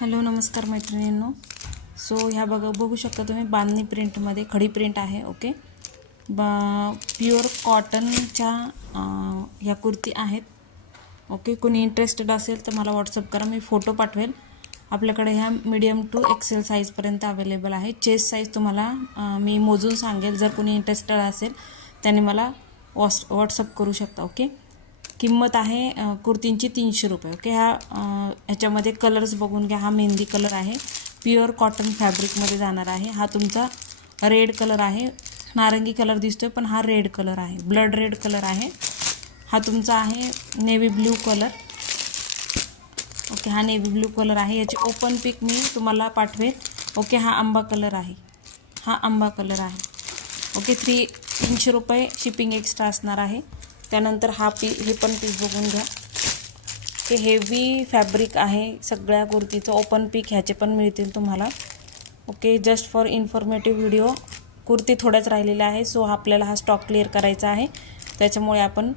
Hello नमस्कार मैत्रिणींनो. So ह्या बघू शकता तुम्ही बांधणी प्रिंटमध्ये खडी प्रिंट आहे. ओके, प्युअर कॉटनच्या ह्या कुर्ती आहेत. ओके, कोणी इंटरेस्टेड असेल तर मला व्हॉट्सअप करा, मी फोटो पाठवेल. आपल्याकडे ह्या मीडियम टू एक्सेल साईजपर्यंत अवेलेबल आहे. चेस्ट साईज तुम्हाला मी मोजून सांगेल. जर कोणी इंटरेस्टेड असेल त्याने मला व्हॉट्सअप करू शकता. ओके, किंमत आहे कुर्तींची 300 रुपये. ओके, ह्याच्यामध्ये कलर्स बघून घ्या. हा मेहंदी कलर आहे, प्युअर कॉटन फॅब्रिकमध्ये जाणार आहे. हा तुमचा रेड कलर आहे, नारंगी कलर दिसतोय पण हा रेड कलर आहे, ब्लड रेड कलर आहे. हा तुमचा आहे नेव्ही ब्ल्यू कलर. ओके, हा नेव्ही ब्ल्यू कलर आहे. याची ओपन पिक मी तुम्हाला पाठवेल. ओके, हा आंबा कलर आहे, हा आंबा कलर आहे. ओके, 300 रुपये शिपिंग एक्स्ट्रा असणार आहे. त्यानंतर हे पण पीस बघून घ्या. ते हेवी फॅब्रिक आहे सगळ्या कुर्तीचं. ओपन पिक ह्याचे पण मिळतील तुम्हाला. Okay, just for informative video. Kurti थोड्याच राहिलेल्या आहे, सो आपल्याला हा स्टॉक क्लिअर करायचा आहे, त्याच्यामुळे आपण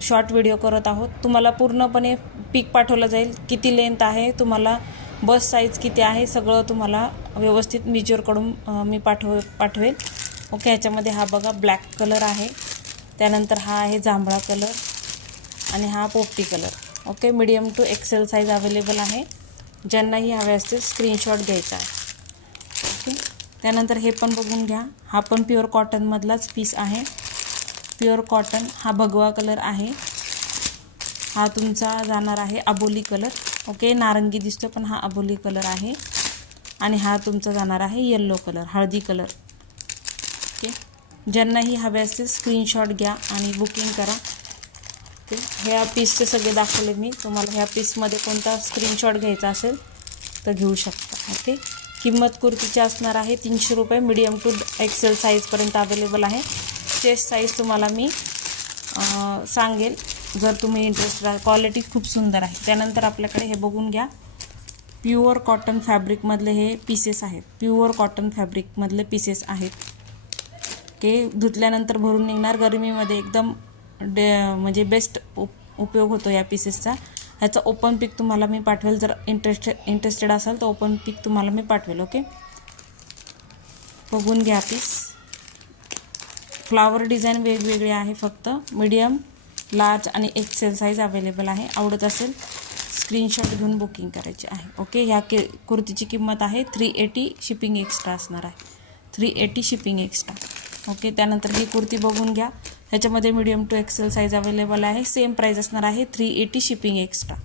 शॉर्ट व्हिडिओ करत आहोत. तुम्हाला पूर्णपणे पिक पाठवलं जाईल, किती लेंथ आहे, तुम्हाला बस साईज किती आहे, सगळं तुम्हाला व्यवस्थित मेजरकडून मी पाठवेल. ओके, ह्याच्यामध्ये हा बघा ब्लॅक कलर आहे, त्यानंतर हा आहे जांभळा कलर आणि हा पोपटी colour. Okay, medium to XL size available आहे. ज्यांनाही हवे असतील स्क्रीनशॉट घ्यायचा आहे. ओके, त्यानंतर हे पण बघून घ्या. हा पण प्युअर कॉटनमधलाच पीस आहे, प्युअर कॉटन. हा भगवा कलर आहे. हा तुमचा जाणार आहे अबोली कलर. ओके, नारंगी दिसतो पण हा अबोली कलर आहे. आणि हा तुमचा जाणार आहे येल्लो कलर, हळदी कलर. ओके, ज्यांनाही हवे असतील स्क्रीनशॉट घ्या आणि बुकिंग करा. ओके, ह्या पीसचे सगळे दाखवले मी तुम्हाला. ह्या पीसमध्ये कोणता स्क्रीनशॉट घ्यायचा असेल तर घेऊ शकता. ओके, किंमत कुर्तीची असणार आहे 300 रुपये. मीडियम टू एक्सेल साईजपर्यंत अवेलेबल आहे. चेस्ट साईज तुम्हाला मी सांगेल जर तुम्ही इंटरेस्टेड आहे. क्वालिटी खूप सुंदर आहे. त्यानंतर आपल्याकडे हे बघून घ्या, प्युअर कॉटन फॅब्रिकमधले हे पीसेस आहेत, प्युअर कॉटन फॅब्रिकमधले पीसेस आहेत. ओके, धुतल्यानंतर भरून निघणार. गरमीमध्ये एकदम म्हणजे बेस्ट उपयोग होतो या पीसेसचा. ह्याचा ओपन पिक तुम्हाला मी पाठवेल. जर इंटरेस्टेड असाल तर ओपन पिक तुम्हाला मी पाठवेल. ओके, बघून घ्या पीस. फ्लावर डिझाईन वेगवेगळे आहे, फक्त मीडियम, लार्ज आणि एक्सेल साईज अवेलेबल आहे. आवडत असेल स्क्रीनशॉट घेऊन बुकिंग करायची आहे. ओके, ह्या कुर्तीची किंमत आहे 380, शिपिंग एक्स्ट्रा असणार आहे, 380 शिपिंग एक्स्ट्रा. ओके, त्यानंतर ही कुर्ती बघून घ्या. ह्याच्यामध्ये medium to XL size available आहे. सेम प्राईज असणार आहे 380 शिपिंग एक्स्ट्रा.